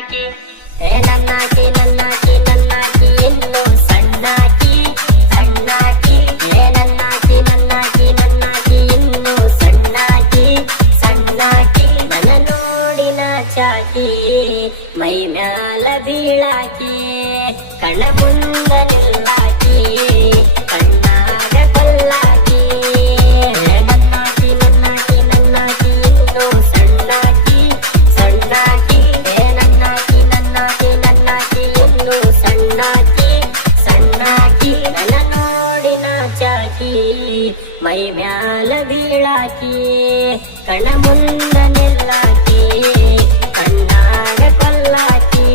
ನನ್ನಾಕಿ ನನ್ನಾಕಿ ನನ್ನಾಕಿ ನನ್ನಾಕಿ ಇನ್ನು ಸಣ್ಣಾಕಿ ಸಣ್ಣಾಕಿ ನನ್ನಾಕಿ ನನ್ನಾಕಿ ನನ್ನಾಕಿ ಇನ್ನು ಸಣ್ಣಾಕಿ ಸಣ್ಣಾಕಿ ನನ್ನ ನೋಡಿನ ಚಾಕಿ ಮೈ ಮ್ಯಾಲ ಬೀಳಾಕಿ ಕಣ್ಣ ಮುಂದ ನಿಲ್ಲಾಕಿ ಕಣ್ಣಾಗ ಕೊಲ್ಲಾಕಿ ನನ್ನಾಕಿ ನನ್ನಾಕಿ ನನ್ನಾಕಿ ಇನ್ನು ಸಣ್ಣಾಕಿ ಸಣ್ಣಾಕಿ ನನ್ನಾಕಿ ನನ್ನಾಕಿ ನನ್ನಾಕಿ ಇನ್ನು ಸಣ್ಣಾಕಿ ಸಣ್ಣಾಕಿ ನನ್ನ ನೋಡಿನ ಚಾಕಿ ಮೈ ಮ್ಯಾಲ ಬೀಳಾಕಿ ಕಣ್ಣ ಮುಂದ ನಿಲ್ಲಾಕಿ ಕಣ್ಣಾಗ ಕೊಲ್ಲಾಕಿ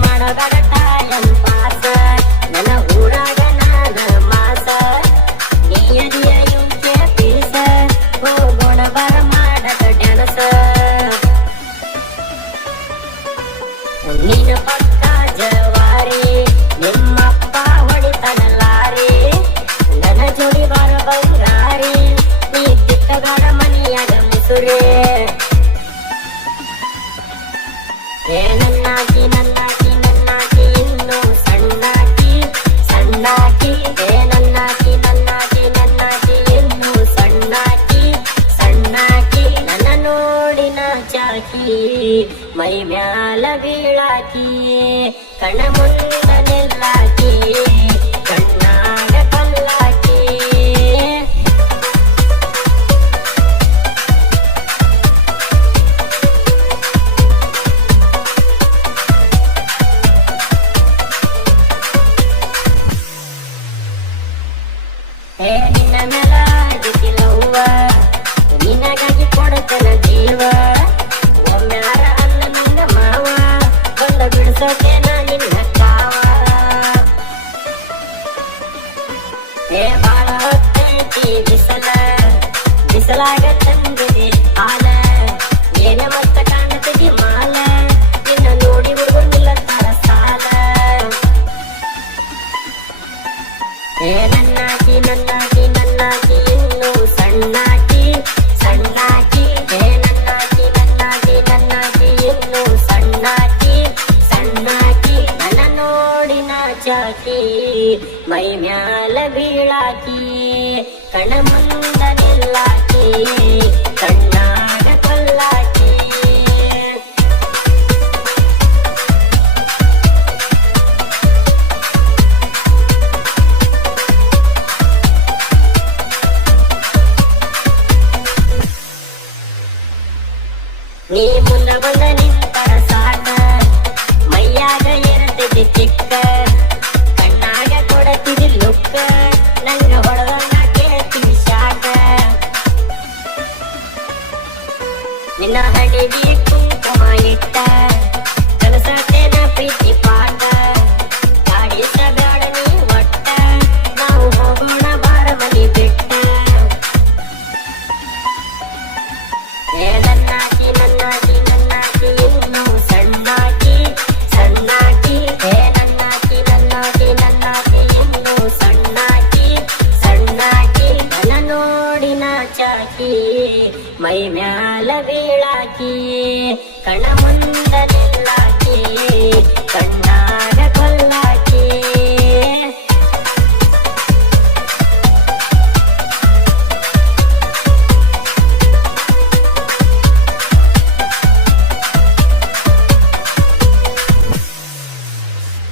ಮಾಡಬೇಡ ಟೈಮ್ ಪಾಸ ನನ್ನ ಊರಾಗ ನಾನ ಮಾಸ ನೀಯದಿಯ ಯುಕೆ ಪೀಸ ಹೋಗೋಣ ಬರ ಮಾಡಕ ಡ್ಯಾನ್ಸ ನಿನ್ನ ಪಕ್ಕ ಜವಾರಿ ನಿಮ್ಮಪ್ಪ ಹೊಡಿತನ ಲಾರಿ ನನ್ನ ಜೋಡಿ ಬಾರ ಬಂಗಾರಿ ನೀ ತಿಕ್ಕಗಾರ ಮನಿಯಾಗ ಮುಸುರೆ ನನ್ನಾಕಿ ನನ್ನಾಕಿ ನನ್ನಾಕಿ ಇನ್ನು ಸಣ್ಣಾಕಿ ಸಣ್ಣಾಕಿ ನನ್ನಾಕಿ ನನ್ನಾಕಿ ನನ್ನಾಕಿ ಇನ್ನು ಸಣ್ಣಾಕಿ ಸಣ್ಣಾಕಿ ನನ್ನ ನೋಡಿನ ಚಾಕಿ ಮೈ ಮ್ಯಾಲ ಬೀಳಾಕಿ ಕಣ್ಣ ಮುಂದ ನಿಲ್ಲಾಕಿ ಕಣ್ಣಾಗ ಕಲ್ಲಾಕಿ ನಿನ್ನ ಮೇಲ ಆಗಿತಿಲ್ಲವ್ವ ನಿನಗಾಗಿ ಕೊಡತನ ಜೀವ ಒಮ್ಮ್ಯಾರ ಅಲ್ಲ ನಿನ್ನ ಮಾವ ಬಂದ ಬಿಡಿಸೋಕೆ ನಿನ್ನ ಕಾವ ಬಾಳ ಹೊತ್ತೈತಿ ಬಿಸಲ ಬಿಸಲಾಗ ತಂದಿದೆ ಹಾಲ ಏನ ಮತ್ತ ಕಾಣತಿದಿ ಮಾಲ ನಿನ್ನ ನೋಡಿ ಹುಡುಗನಿಲ್ಲ ತರ ಸಾಲ ನನ್ನಾಕಿ ನನ್ನಾಕಿ ನನ್ನಾಕಿ ಇನ್ನು ಸಣ್ಣಾಕಿ ಸಣ್ಣಾಕಿ ನನ್ನಾಕಿ ನನ್ನಾಕಿ ನನ್ನಾಕಿ ಇನ್ನು ಸಣ್ಣಾಕಿ ಸಣ್ಣಾಕಿ ನನ್ನ ನೋಡಿನ ಚಾಕಿ ಮೈ ಮ್ಯಾಲ ಬೀಳಾಕಿ ಕಣ್ಣ ಮುಂದ ನಿಲ್ಲಾಕಿ ಕಣ್ಣಾಗ ಕೊಲ್ಲಾಕಿ ನೀ ಮುಂದ ಬಂದ ನಿಂತರ ಸಾಕ ಮೈಯಾಗ ಇರತಿದ್ದಿ ಚಿಕ್ಕ ಕಣ್ಣಾಗ ಕೊಡತಿದಿ ಲುಕ್ಕ ನಂಗ ಹೊಡೆದಂಗ ಕೇಳ್ತೀವಿ ಶಾಕ ನಿನ್ನ ಹಡಿದಿ ಕುಂಕುಮ ಇಟ್ಟ ಕನಸತೇನ ಪ್ರೀತಿ ಪಾಠ ಕಾಡಿಸಬೇಡ ನೀ ಒಟ್ಟ ನಾವು ಹೋಗೋಣ ಬಾರ ಮನಿ ಬಿಟ್ಟ ನನ್ನಾಕಿ ನನ್ನಾಕಿ ನನ್ನಾಕಿ ಇನ್ನು ಸಣ್ಣಾಕಿ ಸಣ್ಣಾಕಿ ನನ್ನಾಕಿ ನನ್ನಾಕಿ ನನ್ನಾಕಿ ಇನ್ನು ಸಣ್ಣಾಕಿ ಸಣ್ಣಾಕಿ ನನ್ನ ನೋಡಿನ ಚಾಕಿ ಮೈ ಮ್ಯಾಲ ಬೀಳಾಕಿ ಕಣ್ಣ ಮುಂದ ನಿಲ್ಲಾಕಿ ಕಣ್ಣ